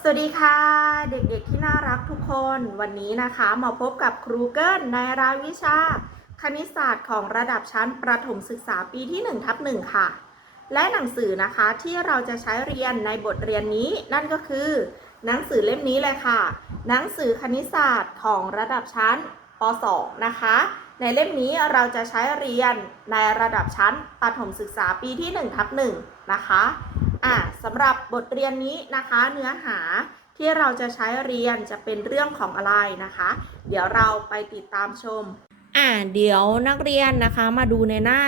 สวัสดีค่ะ เด็กๆที่น่ารักทุกคนวันนี้นะคะมาพบกับครูเกิลในรายวิชา คณิตศาสตร์ของระดับชั้นประถมศึกษาปีที่1ทับ1ค่ะ และหนังสือนะคะที่เราจะใช้เรียนในบทเรียนนี้นั่นก็คือ หนังสือเล่มนี้เลยค่ะ หนังสือคณิตศาสตร์ของระดับชั้นป .2 นะคะ ในเล่มนี้เราจะใช้เรียนในระดับชั้นประถมศึกษาปีที่1ทับ1นะคะ อะสำหรับบทเรียนนี้นะคะ เนื้อหาที่เราจะใช้เรียนจะเป็นเรื่องของอะไรนะคะ เดี๋ยวเราไปติดตามชม อ่าเดี๋ยวนักเรียนนะคะมาดูในหน้า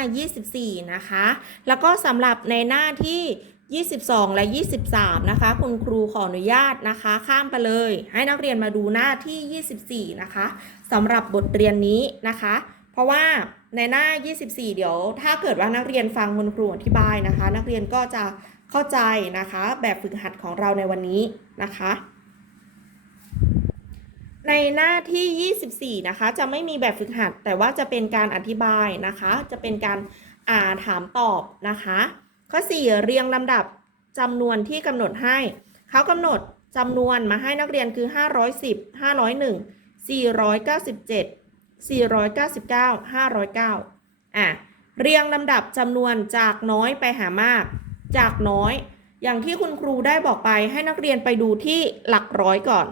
24 นะคะ แล้วก็สำหรับในหน้าที่ 22 และ 23 นะคะ คุณครูขออนุญาตนะคะ ข้ามไปเลย ให้นักเรียนมาดูหน้าที่ 24 นะคะสำหรับบทเรียนนี้นะคะ เพราะว่าในหน้า 24 เดี๋ยว ถ้าเกิดว่านักเรียนฟังคุณครูอธิบายนะคะ นักเรียนก็จะ เข้าใจนะคะ แบบฝึกหัดของเราในวันนี้นะคะ ในหน้าที่ 24 นะคะ จะไม่มีแบบฝึกหัด แต่ว่าจะเป็นการอธิบายนะคะ จะเป็นการอ่านถามตอบนะคะ ข้อ 4 เรียงลำดับจำนวนที่กำหนดให้ เขากำหนดจำนวนมาให้นักเรียนคือ 510 501 497 499 509อะเรียงลำดับจำนวนจากน้อยไปหามาก จากน้อย อย่างที่คุณครูได้บอกไปให้นักเรียนไปดูที่หลักร้อยก่อน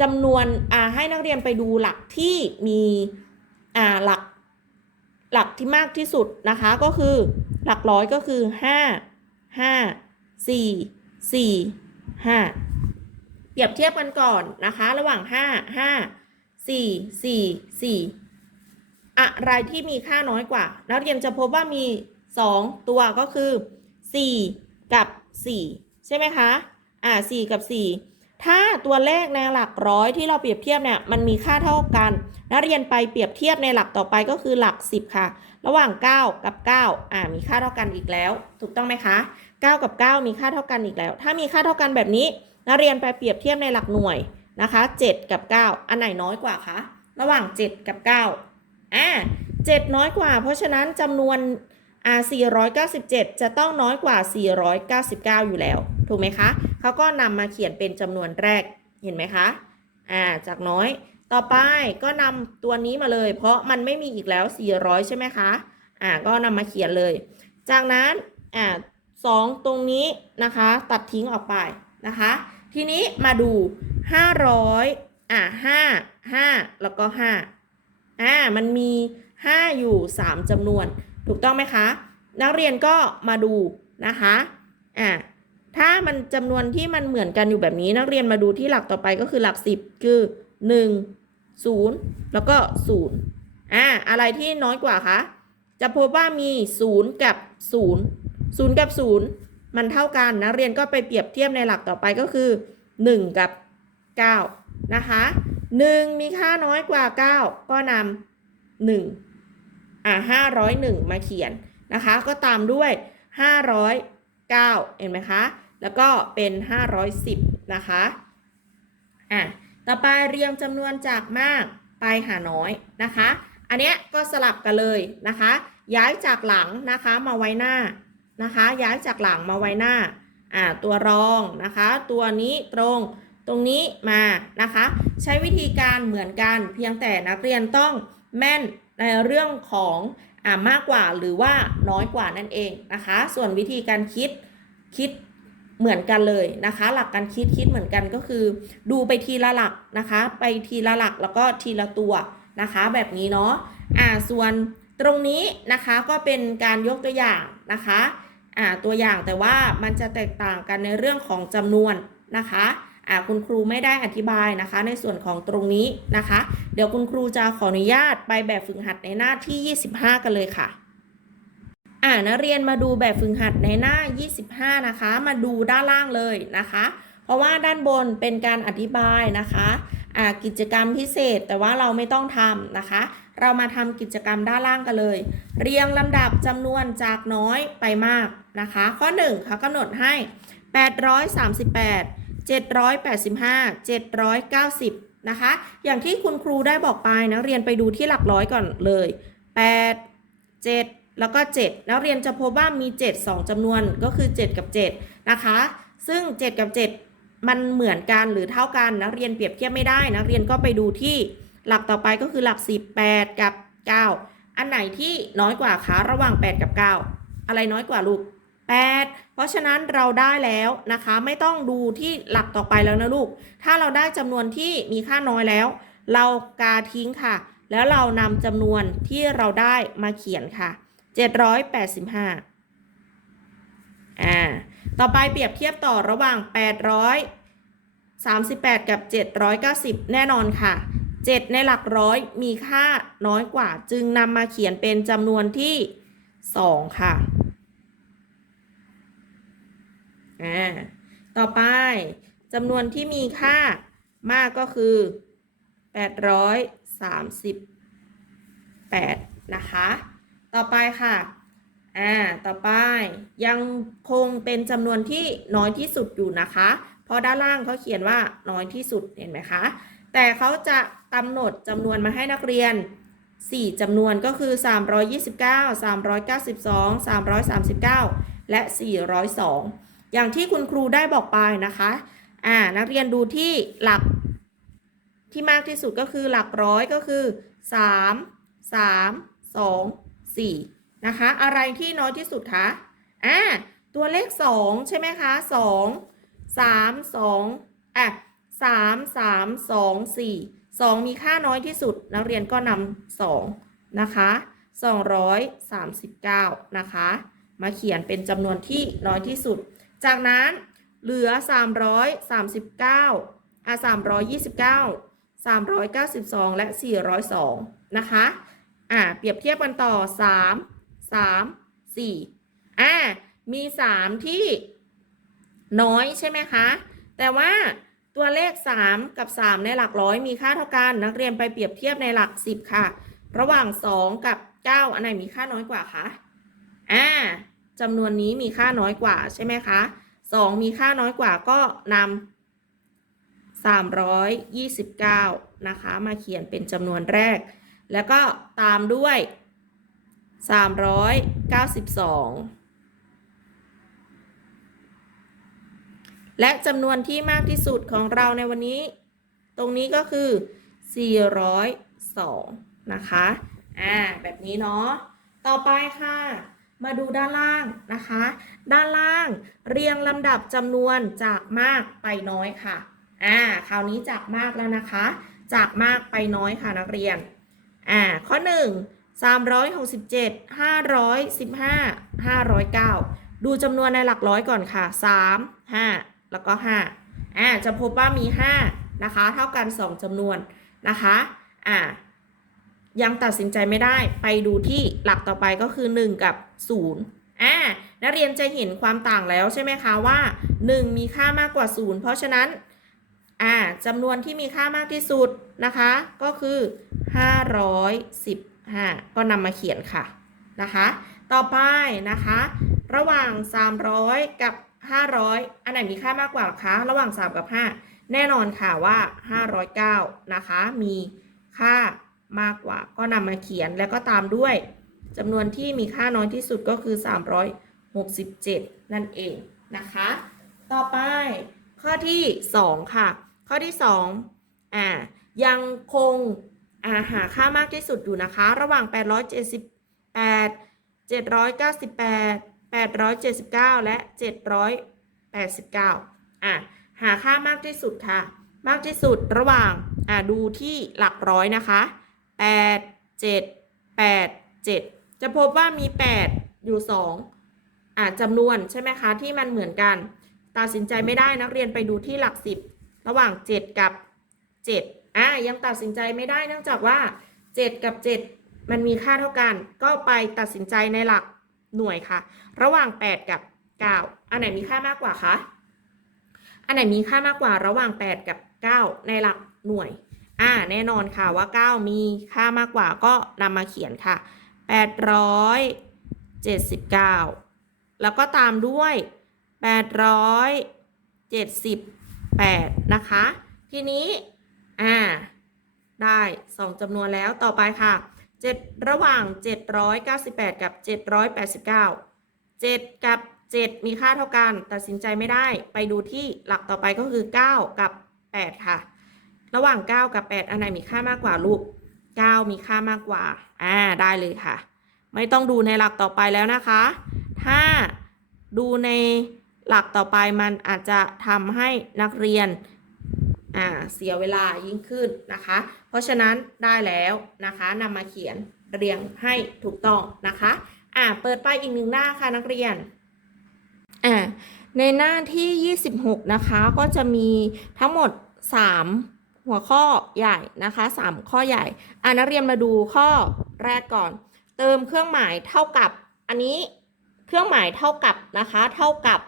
จำนวนอ่าให้นักเรียนไปดูหลักที่มีอ่าหลักหลักที่มากที่สุดนะคะก็คือ หลักร้อยก็คือ 5 5 4 4 5 เปรียบเทียบกันก่อนนะคะ ระหว่าง 5 5 4 4 4 อะไรที่มีค่าน้อยกว่า นักเรียนจะพบว่ามี 2 ตัวก็คือ 4 กับ 4 ใช่ไหมคะ อ่า4กับ 4 ถ้าตัวเลขในหลักร้อยที่เราเปรียบเทียบเนี่ยมันมีค่าเท่ากัน นักเรียนไปเปรียบเทียบในหลักต่อไปก็คือหลัก 10 ค่ะ ระหว่าง 9 กับ 9 อ่า มีค่าเท่ากันอีกแล้ว ถูกต้องไหมคะ 9 กับ 9 มีค่าเท่ากันอีกแล้ว ถ้ามีค่าเท่ากันแบบนี้ นักเรียนไปเปรียบเทียบในหลักหน่วยนะคะ 7 กับ 9 อันไหนน้อยกว่าคะ ระหว่าง 7 กับ 9 อ่า 7 น้อยกว่า เพราะฉะนั้นจำนวน อ่า497 จะต้องน้อยกว่า 499 อยู่แล้ว ถูกไหมคะ เขาก็นำมาเขียนเป็นจำนวนแรก เห็นไหมคะ อ่า จากน้อย ต่อไปก็นำตัวนี้มาเลย เพราะมันไม่มีอีกแล้ว 400 ใช่ไหมคะ อ่า ก็นำมาเขียนเลย จากนั้น อ่าสองตรงนี้นะคะ ตัดทิ้งออกไปนะคะ ทีนี้มาดู 500 อ่า5 5 แล้วก็ 5 อ่า มันมี 5 อยู่ 3จำนวน ถูกต้องไหมคะ นักเรียนก็มาดูนะคะอ่าถ้ามันจำนวนที่มันเหมือนกันอยู่แบบนี้นักเรียนมาดูที่หลักต่อไปก็คือหลัก 10 คือ 1 0 แล้วก็0อ่าอะไรที่น้อยกว่าคะจะพบว่ามี 0 กับ 0 0 กับ 0 มันเท่ากันนักเรียนก็ไปเปรียบเทียบในหลักต่อไปก็คือ 1 กับ 9 นะคะ 1 มีค่าน้อยกว่า 9 ก็นำ1 อ่า501มาเขียนนะคะ ก็ตามด้วย509เห็นไหมคะ แล้วก็เป็น510นะคะอะต่อไปเรียงจำนวนจากมากไปหาน้อยนะคะ อันเนี้ยก็สลับกันเลยนะคะ ย้ายจากหลังนะคะมาไว้หน้านะคะ ย้ายจากหลังมาไว้หน้าอ่าตัวรองนะคะ ตัวนี้ตรงตรงนี้มานะคะ ใช้วิธีการเหมือนกันเพียงแต่นักเรียนต้องแม่น ในเรื่องของอามากกว่าหรือว่าน้อยกว่านั่นเองนะคะ ส่วนวิธีการคิดคิดเหมือนกันเลยนะคะ หลักการคิดคิดเหมือนกันก็คือ ดูไปทีละหลักนะคะ ไปทีละหลักแล้วก็ทีละตัวนะคะ แบบนี้เนาะอ่าส่วนตรงนี้นะคะก็เป็นการยกตัวอย่างนะคะอ่าตัวอย่างแต่ว่ามันจะแตกต่างกันในเรื่องของจำนวนนะคะ คุณครูไม่ได้อธิบายนะคะ ในส่วนของตรงนี้นะคะ เดี๋ยวคุณครูจะขออนุญาตไปแบบฝึกหัดในหน้าที่ 25 กันเลยค่ะอ่านักเรียนมาดูแบบฝึกหัดในหน้า 25 นะคะ มาดูด้านล่างเลยนะคะ เพราะว่าด้านบนเป็นการอธิบายนะคะอ่ากิจกรรมพิเศษแต่ว่าเราไม่ต้องทำนะคะ เรามาทำกิจกรรมด้านล่างกันเลย เรียงลำดับจำนวนจากน้อยไปมากนะคะ ข้อ1เขากำหนดให้ 838 785 790 นะคะ อย่างที่คุณครูได้บอกไปนักเรียนไปดูที่หลักร้อยก่อนเลย 8 7 แล้วก็ 7 นักเรียนจะพบว่ามี 7 2จำนวนก็คือ 7 กับ 7 นะคะ ซึ่ง 7 กับ 7 มันเหมือนกันหรือเท่ากันนักเรียนเปรียบเทียบไม่ได้นักเรียนก็ไปดูที่หลักต่อไปก็คือหลัก 18 กับ 9 อันไหนที่น้อยกว่าคะระหว่าง 8 กับ 9 อะไรน้อยกว่าลูก 8 เพราะฉะนั้นเราได้แล้วนะคะ ไม่ต้องดูที่หลักต่อไปแล้วนะลูก ถ้าเราได้จำนวนที่มีค่าน้อยแล้ว เรากาทิ้งค่ะ แล้วเรานำจำนวนที่เราได้มาเขียนค่ะ 785อ่าต่อไปเปรียบเทียบต่อระหว่าง 838 กับ 790 แน่นอนค่ะ 7 ในหลักร้อยมีค่าน้อยกว่า จึงนำมาเขียนเป็นจำนวนที่ 2 ค่ะ อ่าต่อไปจำนวนที่มีค่ามากก็คือ838นะคะ ต่อไปค่ะ อ่า ต่อไปยังคงเป็นจำนวนที่น้อยที่สุดอยู่นะคะ เพราะด้านล่างเขาเขียนว่าน้อยที่สุดเห็นไหมคะ แต่เขาจะกำหนดจำนวนมาให้นักเรียน 4จำนวนก็คือ 329 392 339 และ 402 อย่างที่คุณครูได้บอกไปนะคะอ่านักเรียนดูที่หลักที่มากที่สุดก็คือหลักร้อยก็คือ 3 3 2 4นะคะ อะไรที่น้อยที่สุดคะอ่าตัวเลข 2 ใช่ไหมคะ 2 3 2อะ3 3 2 4 2 มีค่าน้อยที่สุด นักเรียนก็นำ2นะคะ239 นะคะ มาเขียนเป็นจำนวนที่น้อยที่สุด จากนั้นเหลือ 339อะ329 392 และ 402 นะคะ อ่า เปรียบเทียบกันต่อ 3 3 4 อ่า มี 3 ที่น้อยใช่ไหมคะ แต่ว่าตัวเลข 3 กับ 3 ในหลักร้อยมีค่าเท่ากัน นักเรียนไปเปรียบเทียบในหลัก 10 ค่ะ ระหว่าง 2 กับ 9 อันไหนมีค่าน้อยกว่าคะ อ่า จำนวนนี้มีค่าน้อยกว่าใช่ไหมคะ 2 มีค่าน้อยกว่าก็นำ329 นะคะ มาเขียนเป็นจำนวนแรก แล้วก็ตามด้วย 392 และจำนวนที่มากที่สุดของเราในวันนี้ ตรงนี้ก็คือ 402 นะคะ อ่า แบบนี้เนาะ ต่อไปค่ะ มาดูด้านล่างนะคะ ด้านล่างเรียงลำดับจำนวนจากมากไปน้อยค่ะ อ่า คราวนี้จากมากแล้วนะคะ จากมากไปน้อยค่ะนักเรียน อ่า ข้อ 1 367 515 509 ดูจำนวนในหลักร้อยก่อนค่ะ 3 5 แล้วก็ 5 อ่า จะพบว่ามี 5 นะคะ เท่ากัน 2จำนวนนะคะ อ่า ยังตัดสินใจไม่ได้ ไปดูที่หลักต่อไปก็คือ 1 กับ 0อ่านักเรียนจะเห็นความต่างแล้วใช่ไหมคะว่า 1 มีค่ามากกว่า 0 เพราะฉะนั้นอ่าจำนวนที่มีค่ามากที่สุดนะคะ ก็คือ 515 ก็นำมาเขียนค่ะนะคะ ต่อไปนะคะ ระหว่าง 300 กับ 500 อันไหนมีค่ามากกว่าคะระหว่าง 3 กับ 5 แน่นอนค่ะว่า 509 นะคะ มีค่ามากกว่าก็นำมาเขียนแล้วก็ตามด้วย จำนวนที่มีค่าน้อยที่สุดก็คือ 367 นั่นเองนะคะ ต่อไปข้อที่ 2 ค่ะ ข้อที่ 2อ่ายังคงอ่าหาค่ามากที่สุดอยู่นะคะ ระหว่าง 878 798 879 และ 789อะหาค่ามากที่สุดค่ะ มากที่สุดระหว่างอ่าดูที่หลักร้อยนะคะ 8 7 8 7 จะพบว่ามี 8 อยู่ 2อ่าจำนวนใช่ไหมคะที่มันเหมือนกัน ตัดสินใจไม่ได้นักเรียนไปดูที่หลัก 10 ระหว่าง 7 กับ 7อ่ายังตัดสินใจไม่ได้เนื่องจากว่า 7 กับ 7 มันมีค่าเท่ากัน ก็ไปตัดสินใจในหลักหน่วยค่ะ ระหว่าง 8 กับ 9 อันไหนมีค่ามากกว่าคะอันไหนมีค่ามากกว่าระหว่าง 8 กับ 9 ในหลักหน่วย อ่า แน่นอนค่ะว่า 9 มีค่ามากกว่าก็นำมาเขียนค่ะ 879 แล้วก็ตามด้วย 878 นะคะ ทีนี้ อ่า ได้ 2จำนวนแล้วต่อไปค่ะ 7 ระหว่าง 798 กับ 789 7 กับ 7 มีค่าเท่ากัน ตัดสินใจไม่ได้ไปดูที่หลักต่อไปก็คือ 9 กับ 8 ค่ะ ระหว่าง 9 กับ 8 อันไหนมีค่ามากกว่าลูก 9 มีค่ามากกว่า อ่า ได้เลยค่ะ ไม่ต้องดูในหลักต่อไปแล้วนะคะ ถ้าดูในหลักต่อไปมันอาจจะทำให้นักเรียน อ่า เสียเวลายิ่งขึ้นนะคะ เพราะฉะนั้นได้แล้วนะคะนำมาเขียนเรียงให้ถูกต้องนะคะ อ่า เปิดไปอีกหนึ่งหน้าค่ะนักเรียน อ่า ในหน้าที่ 26 นะคะ ก็จะมีทั้งหมด 3 หัวข้อใหญ่นะคะ 3 ข้อใหญ่อ่านักเรียนมาดูข้อแรกก่อน เติมเครื่องหมายเท่ากับ อันนี้เครื่องหมายเท่ากับนะคะ เท่ากับ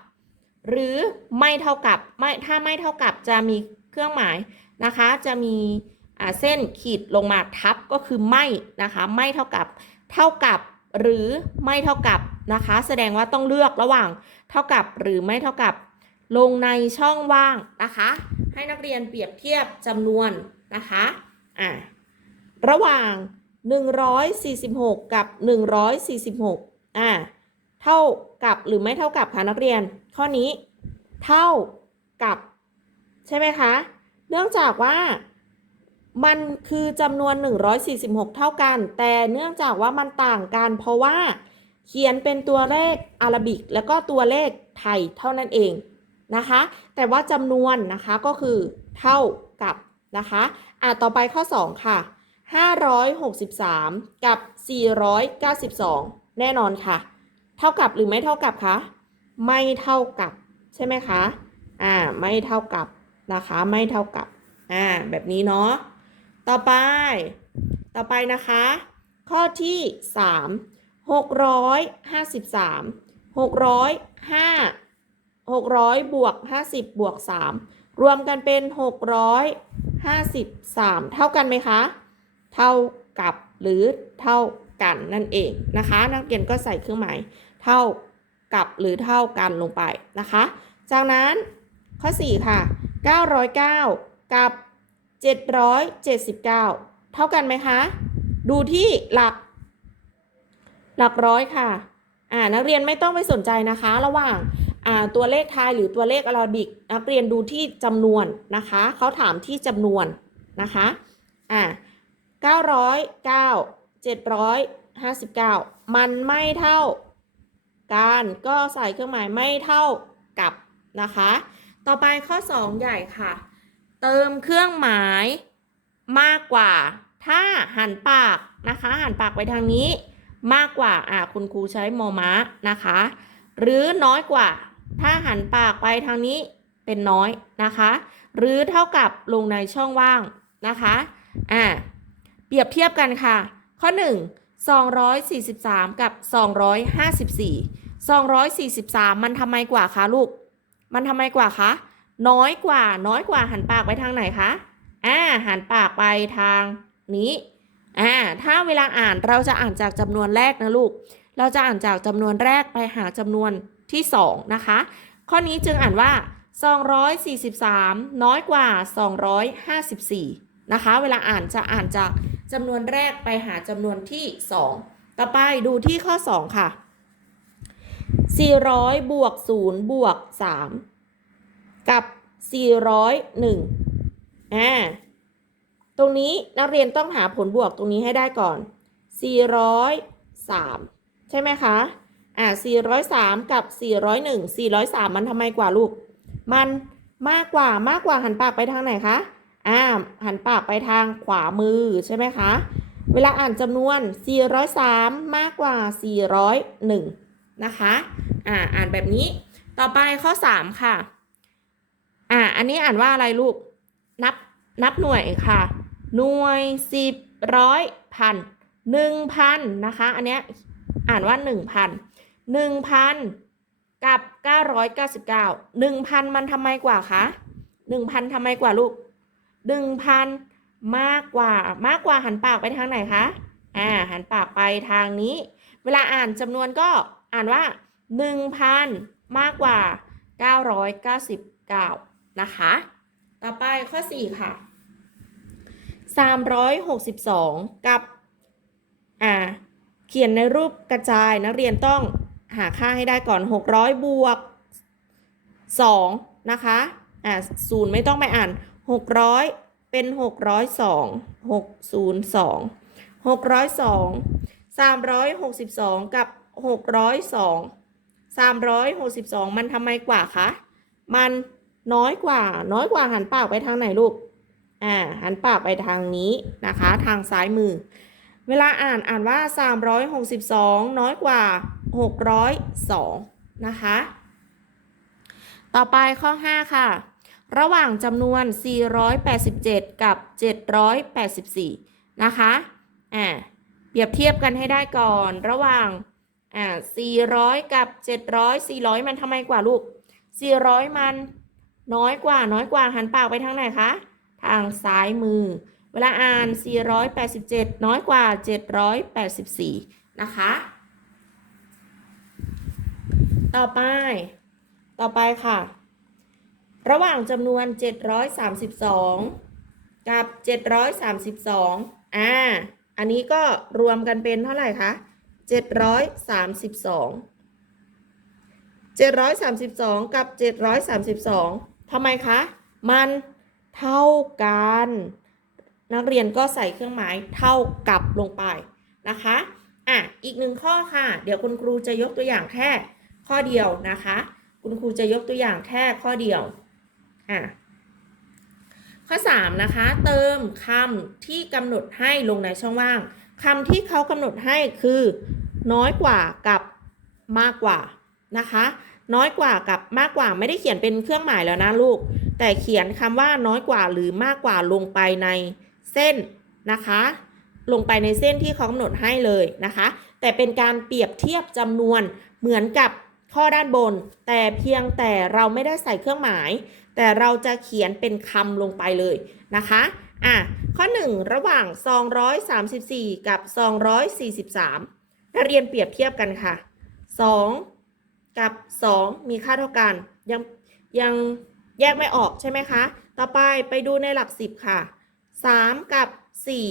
หรือไม่เท่ากับไม่ถ้าไม่เท่ากับจะมีเครื่องหมายนะคะ จะมีเส้นขีดลงมาทับก็คือไม่นะคะ ไม่เท่ากับ เท่ากับหรือไม่เท่ากับนะคะ แสดงว่าต้องเลือกระหว่าง เท่ากับหรือไม่เท่ากับ ลงในช่องว่างนะคะ ให้นักเรียนเปรียบเทียบจำนวนนะคะอ่าระหว่าง 146 กับ 146อ่าเท่ากับหรือไม่เท่ากับคะนักเรียน ข้อนี้เท่ากับ ใช่ไหมคะ เนื่องจากว่ามันคือจำนวน 146 เท่ากัน แต่เนื่องจากว่ามันต่างกัน เพราะว่าเขียนเป็นตัวเลขอารบิก แล้วก็ตัวเลขไทยเท่านั้นเอง นะคะ แต่ว่าจำนวนนะคะก็คือเท่ากับนะคะอะต่อไปข้อ 2 ค่ะ 563 กับ 492 แน่นอนค่ะ เท่ากับหรือไม่เท่ากับคะไม่เท่ากับใช่ไหมคะอ่าไม่เท่ากับนะคะไม่เท่ากับอ่าแบบนี้เนาะต่อไป ต่อไปนะคะ ข้อที่ 3 653 6 5 600 บวก 50 บวก 3 รวมกันเป็น 653 เท่ากันไหมคะ เท่ากับหรือเท่ากันนั่นเองนะคะ นักเรียนก็ใส่เครื่องหมายเท่ากับหรือเท่ากันลงไปนะคะ จากนั้นข้อ 4 ค่ะ 909 กับ 779 เท่ากันไหมคะ ดูที่หลัก หลักร้อยค่ะ อ่านักเรียนไม่ต้องไปสนใจนะคะ ระหว่าง ตัวเลขไทยหรือตัวเลขอาราบิกนักเรียนดูที่จำนวนนะคะเขาถามที่จำนวนนะคะอ่า909 759มันไม่เท่ากันก็ใส่เครื่องหมายไม่เท่ากับนะคะ ต่อไปข้อ 2 ใหญ่ค่ะ เติมเครื่องหมายมากกว่า ถ้าหันปากนะคะ หันปากไปทางนี้ มากกว่าอ่าคุณครูใช้มอม้านะคะ หรือน้อยกว่า ถ้าหันปากไปทางนี้เป็นน้อยนะคะ หรือเท่ากับลงในช่องว่างนะคะอ่าเปรียบเทียบกันค่ะ ข้อ 1 243 กับ 254 243 มันทำไมกว่าคะลูก มันทำไมกว่าคะน้อยกว่าน้อยกว่าหันปากไปทางไหนคะอ่าหันปากไปทางนี้อ่าถ้าเวลาอ่านเราจะอ่านจากจำนวนแรกนะลูก เราจะอ่านจากจำนวนแรกไปหาจำนวน ที่ 2 นะคะ ข้อนี้จึงอ่านว่า 243 น้อยกว่า 254 นะคะ เวลาอ่านจะอ่านจากจำนวนแรกไปหาจำนวนที่ 2 ต่อไปดูที่ข้อ 2 ค่ะ 400บวก0บวก3 กับ 401อ่าตรงนี้นักเรียนต้องหาผลบวกตรงนี้ให้ได้ก่อน 403 ใช่ไหมคะ อ่า403 กับ 401 403 มันทำไมกว่าลูก มันมากกว่ามากกว่าหันปากไปทางไหนคะอ่าหันปากไปทางขวามือใช่ไหมคะ เวลาอ่านจำนวน 403 มากกว่า 401 นะคะอ่าอ่านแบบนี้ต่อไปข้อ 3 ค่ะอ่าอันนี้อ่านว่าอะไรลูก นับนับหน่วยค่ะ หน่วยสิบร้อยพันหนึ่งพันนะคะ อันเนี้ยอ่านว่าหนึ่งพัน หนึ่งพันกับเก้าร้อยเก้าสิบเก้าหนึ่งพันมันทำไมกว่าคะหนึ่งพันทำไมกว่าลูกหนึ่งพันมากกว่ามากกว่าหันปากไปทางไหนคะอ่าหันปากไปทางนี้ เวลาอ่านจำนวนก็อ่านว่าหนึ่งพันมากกว่าเก้าร้อยเก้าสิบเก้านะคะ ต่อไปข้อ 4 ค่ะ 362 กับ อ่า เขียนในรูปกระจายนักเรียนต้อง หาค่าให้ได้ก่อน 600 บวก 2 นะคะอ่าศูนย์ไม่ต้องไปอ่าน 600 เป็น 602 602 602 362 กับ 602 362 มันทำไมกว่าคะ มันน้อยกว่า น้อยกว่าหันปากไปทางไหนลูก อ่า หันปากไปทางนี้นะคะ ทางซ้ายมือ เวลาอ่านอ่านว่า 362 น้อยกว่า 602 นะคะ ต่อไปข้อ 5 ค่ะ ระหว่างจำนวน 487 กับ 784 นะคะอ่าเปรียบเทียบกันให้ได้ก่อนระหว่างอ่า400 กับ 700 400 มันทำไมกว่าลูก 400 มันน้อยกว่าน้อยกว่าหันปากไปทางไหนคะ ทางซ้ายมือ วลาอ่าน 487 น้อยกว่า 784 นะคะ ต่อไป ต่อไปค่ะ ระหว่างจำนวน 732 กับ 732 อ่า อันนี้ก็รวมกันเป็นเท่าไหร่คะ 732 732 กับ 732 ทำไมคะ มันเท่ากัน นักเรียนก็ใส่เครื่องหมายเท่ากับลงไปนะคะอะอีกหนึ่งข้อค่ะ เดี๋ยวคุณครูจะยกตัวอย่างแค่ข้อเดียวนะคะ คุณครูจะยกตัวอย่างแค่ข้อเดียวอะข้อ3นะคะ เติมคำที่กำหนดให้ลงในช่องว่างคำที่เขากำหนดให้คือ น้อยกว่ากับมากกว่านะคะ น้อยกว่ากับมากกว่าไม่ได้เขียนเป็นเครื่องหมายแล้วนะลูก แต่เขียนคำว่าน้อยกว่าหรือมากกว่าลงไปใน ส้นนะคะ ลงไปในเส้นที่เขากำหนดให้เลยนะคะ แต่เป็นการเปรียบเทียบจำนวนเหมือนกับข้อด้านบน แต่เพียงแต่เราไม่ได้ใส่เครื่องหมาย แต่เราจะเขียนเป็นคำลงไปเลยนะคะอะข้อ 1 ระหว่าง 234 กับ 243นักเรียนเปรียบเทียบกันค่ะ 2 กับ 2 มีค่าเท่ากัน ยังยังแยกไม่ออกใช่ไหมคะ ต่อไปไปดูในหลัก 10 ค่ะ 3กับ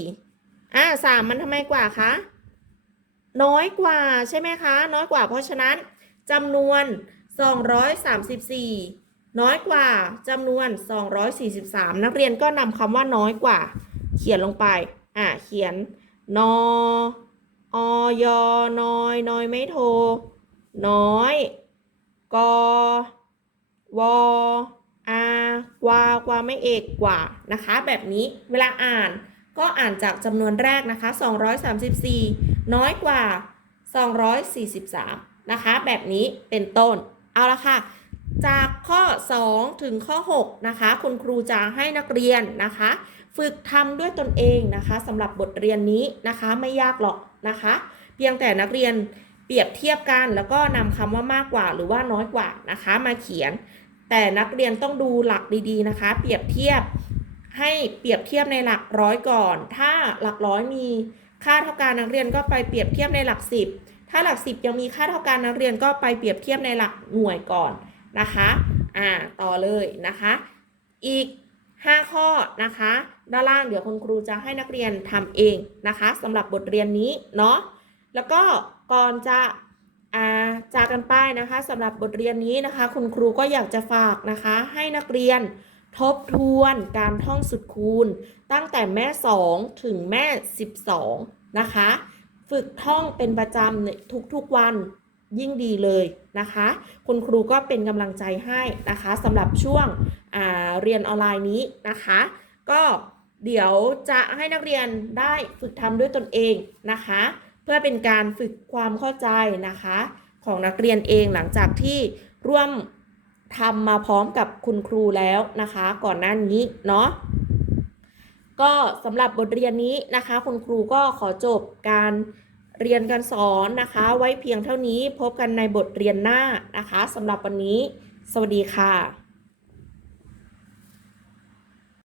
4อะ3มันทำไมกว่าคะ น้อยกว่าใช่ไหมคะ น้อยกว่าเพราะฉะนั้นจำนวน 234 น้อยกว่าจำนวน 243 นักเรียนก็นำคำว่าน้อยกว่า เขียนลงไป อะเขียนนออยน้อย น้อยไม่โท น้อยกอวอ กวากว่าไม่เอกกว่านะคะ แบบนี้เวลาอ่านก็อ่านจากจำนวนแรกนะคะ 234 น้อยกว่า 243 นะคะ แบบนี้เป็นต้น เอาละค่ะ จากข้อ 2 ถึงข้อ 6 นะคะ คุณครูจะให้นักเรียนนะคะ ฝึกทำด้วยตนเองนะคะสำหรับบทเรียนนี้นะคะไม่ยากหรอกนะคะ เพียงแต่นักเรียนเปรียบเทียบกันแล้วก็นำคำว่ามากกว่าหรือว่าน้อยกว่านะคะ มาเขียน แต่นักเรียนต้องดูหลักดีๆนะคะ เปรียบเทียบให้เปรียบเทียบในหลักร้อยก่อน ถ้าหลักร้อยมีค่าเท่ากันนักเรียนก็ไปเปรียบเทียบในหลักสิบถ้าหลักสิบยังมีค่าเท่ากันนักเรียนก็ไปเปรียบเทียบในหลักหน่วยก่อนนะคะอ่าต่อเลยนะคะ อีก 5 ข้อนะคะ ด้านล่างเดี๋ยวคุณครูจะให้นักเรียนทำเองนะคะสำหรับบทเรียนนี้เนาะแล้วก็ก่อนจะ จากกันไปนะคะสำหรับบทเรียนนี้นะคะ คุณครูก็อยากจะฝากนะคะ ให้นักเรียนทบทวนการท่องสุดคูณ ตั้งแต่แม่ 2 ถึงแม่ 12 นะคะ ฝึกท่องเป็นประจำในทุกๆวันยิ่งดีเลยนะคะ คุณครูก็เป็นกำลังใจให้นะคะสำหรับช่วงเรียนออนไลน์นี้นะคะ ก็เดี๋ยวจะให้นักเรียนได้ฝึกทำด้วยตนเองนะคะ พื่อเป็นการฝึกความเข้าใจนะคะ ของนักเรียนเองหลังจากที่ร่วมทำมาพร้อมกับคุณครูแล้วนะคะ ก่อนหน้านี้เนาะก็สำหรับบทเรียนนี้นะคะ คุณครูก็ขอจบการเรียนการสอนนะคะ ไว้เพียงเท่านี้พบกันในบทเรียนหน้านะคะสำหรับวันนี้ สวัสดีค่ะ